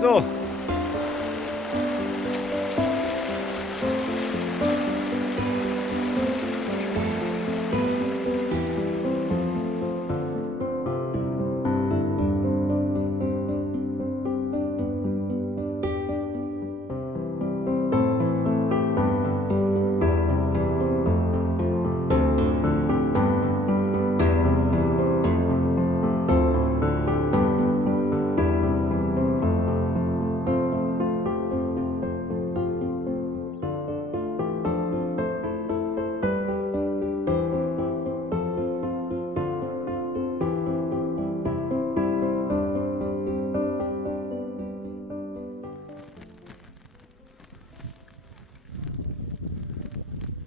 So.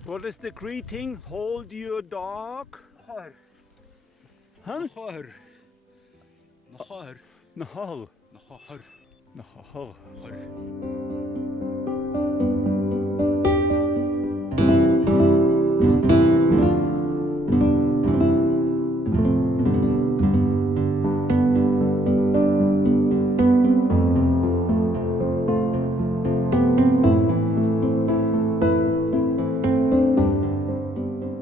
What is the greeting? Hold your dog. Khad. Huh? Khad. Khad. Nahal. Khad. Nahal.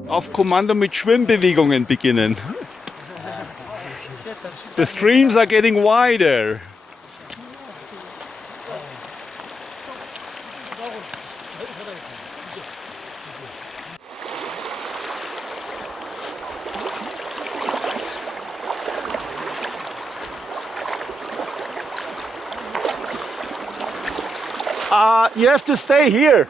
Auf Kommando mit Schwimmbewegungen beginnen. The streams are getting wider. You have to stay here.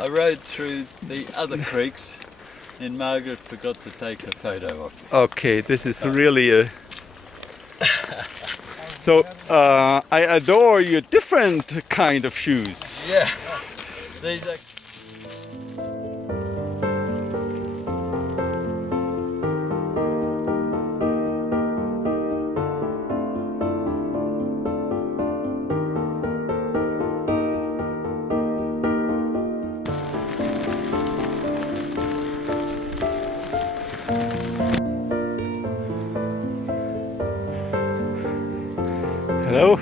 I rode through the other creeks and Margaret forgot to take a photo of me. Okay, this is really a... So, I adore your different kind of shoes. Yeah, these are... Hello?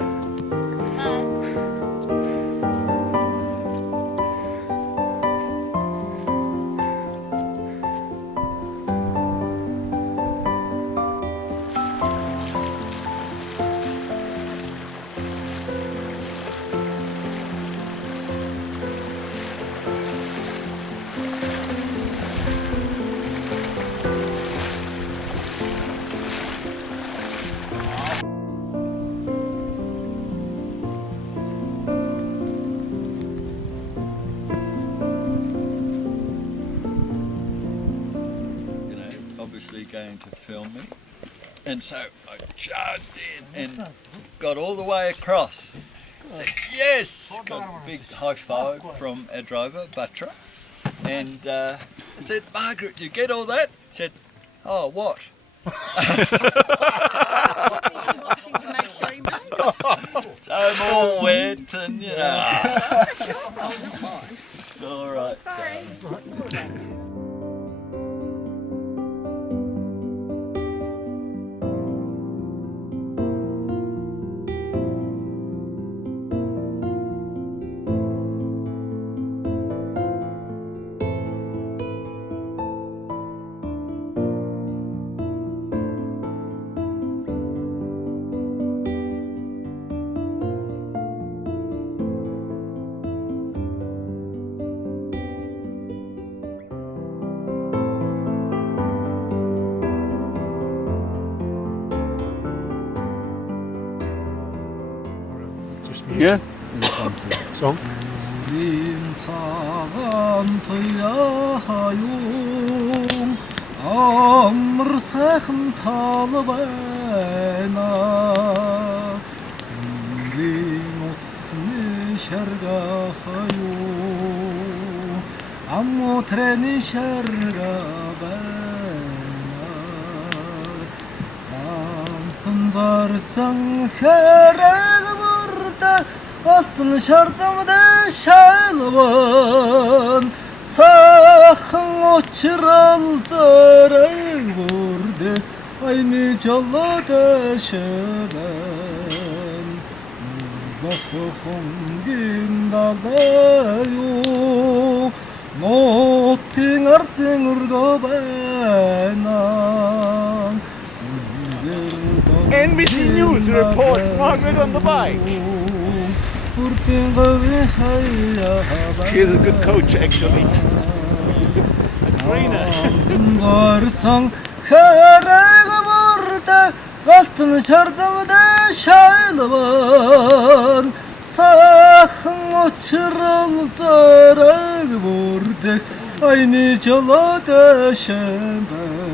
going to film me, and so I charged in and got all the way across. Said yes, got a big high five from our driver Batra, and I said, Margaret, you get all that? Said, oh, what? Watching to make sure he made it. So I'm all wet and you know. That's your fault, not mine. It's all right. Sorry. Yeah. Song. Sanzar sang hereg burada altın şarjımda şalvan sakın uçuralcırın burada aynı jolda şalan bakım gindalayo noting arting urgobanan NBC News reports Margaret on the bike. She is a good coach, actually. A trainer. Varsan karağı burada altın şarjımda şalvan sakın uçuralcırın burada aynı jolda şaban.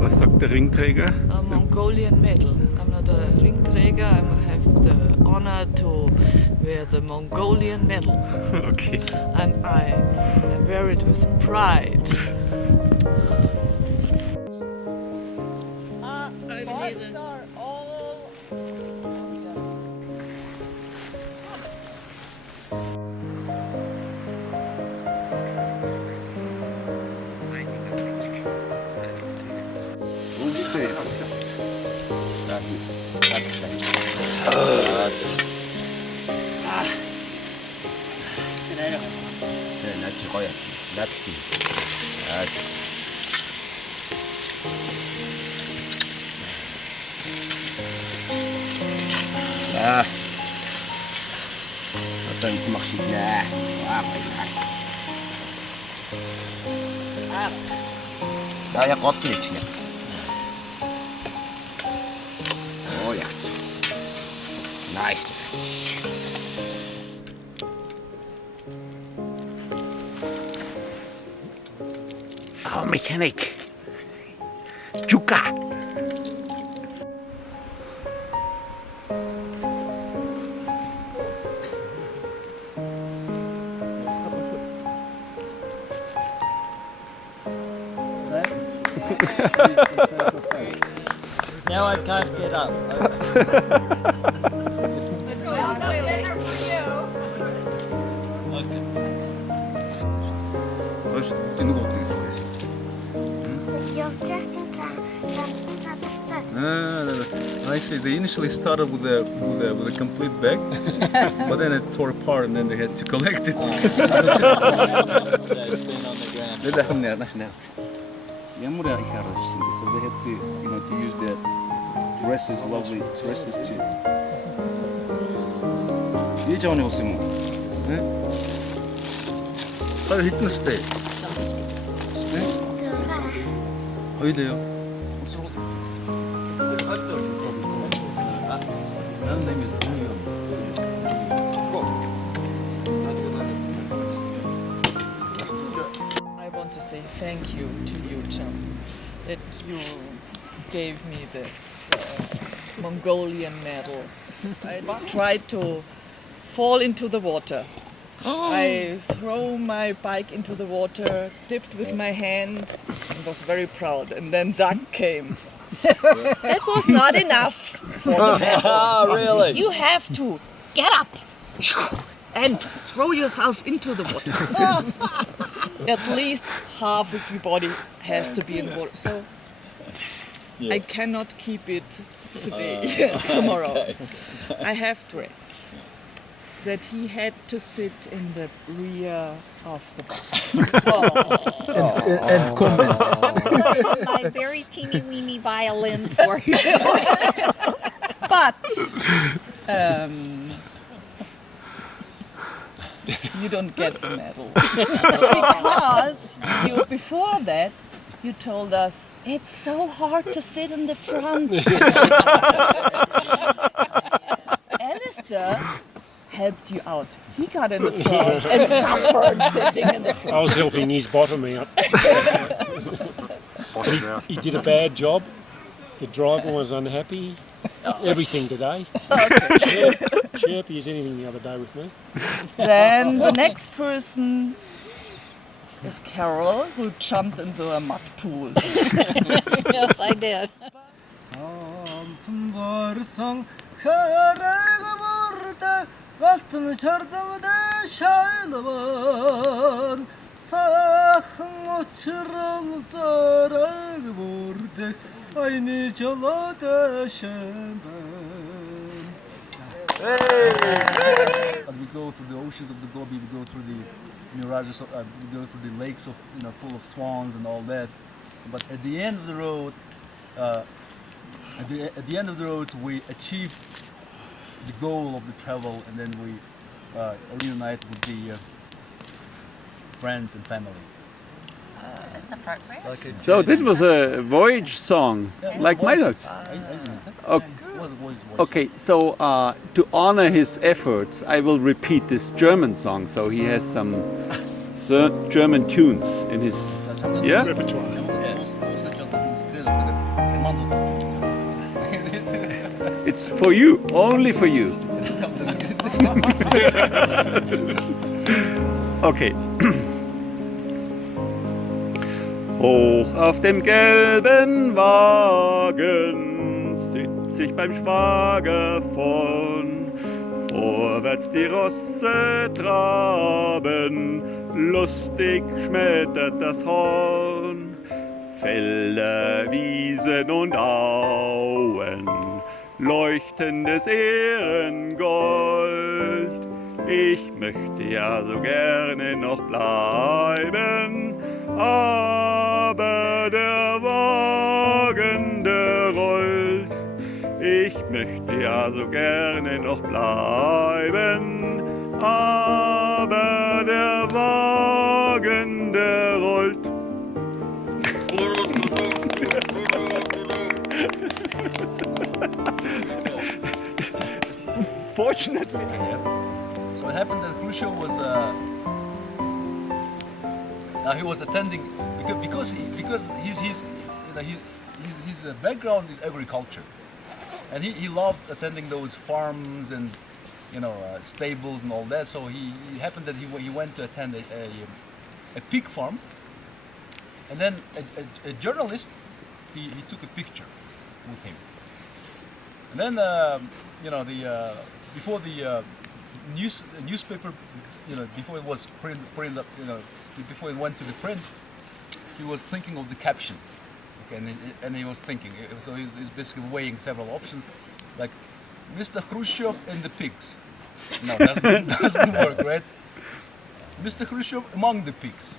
Was sagt der Ringträger? A Mongolian medal. I'm not a ringträger. I have the honor to wear the Mongolian medal, Okay. and I wear it with pride. Bikes are all. Saya kotletnya. Oh ja. Nice. Oh, mechanic. Juga. Now I can't get up. Toiset nukut niin toisi. No. Actually, they initially started with a complete bag, but then it tore apart, and then they had to collect it. Det där hamnade nationellt. Jag mår jag här so they had to use the dresses, lovely dresses to. 이 자원에 없으면, 네? 아, 히트너스 때. 네? 어디래요? 나는 name is Bouillon. I want to say thank you to you, Chum, that you gave me this Mongolian medal. I tried to fall into the water. I throw my bike into the water, dipped with my hand, and was very proud. And then duck came. That was not enough for the medal. Really? You have to get up and throw yourself into the water. At least half of your body has to be in water. So I cannot keep it today, tomorrow. Okay. I have to. That he had to sit in the rear of the bus. And comment. My very teeny weeny violin for you. But you don't get the medal. Because before that, you told us, it's so hard to sit in the front. Alistair helped you out. He got in the front and suffered sitting in the front. I was helping his bottoming up. He did a bad job. The driver was unhappy. Everything today. Chirpy as anything the other day with me. Then the next person is Carol, who jumped into a mud pool. Yes, I did. Samsınzarsın karağı burada Altın çardamda şaylaman Sakın uçurul zarağı burada Aynı çalada şemben We go through the oceans of the Gobi, we go through the mirages, we go through the lakes of full of swans and all that. But at the end of the road, at the end of the road, we achieve the goal of the travel, and then we reunite with the friends and family. That's appropriate. So this was a voyage song, like my notes. Okay. Okay, so to honor his efforts, I will repeat this German song. So he has some German tunes in his Repertoire. It's for you, only for you. Okay. Hoch auf dem gelben Wagen sitz ich beim Schwager von. Vorwärts die Rosse traben, lustig schmettert das Horn. Felder, Wiesen und Auen, leuchtendes Ehrengold. Ich möchte ja so gerne noch bleiben, aber der Wagen, der rollt. Ich möchte ja so gerne noch bleiben, aber der Wagen, der rollt. Fortunately. So it happened that Khrushchev was he was attending because his background is agriculture, and he loved attending those farms and stables and all that. So he happened that he went to attend a pig farm, and then a journalist he took a picture with him, and then before the newspaper, before it was printed up, before it went to the print, he was thinking of the caption. Okay, and he was thinking, so he's basically weighing several options, like Mr. Khrushchev and the pigs. No, doesn't work, right? Mr. Khrushchev among the pigs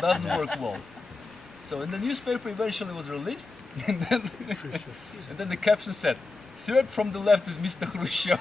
doesn't work well. So in the newspaper eventually was released, and then the caption said, "Third from the left is Mr. Khrushchev."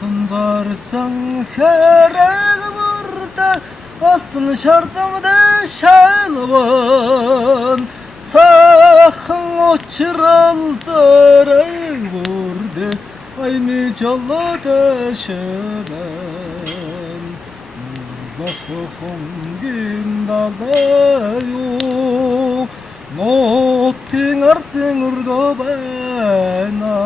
Sundarsan hereg burada altın şartımda şalvan Sakın uçuraltıreg burada aynı çalada şeven Bakıhım gindalayo Notin artin urgobena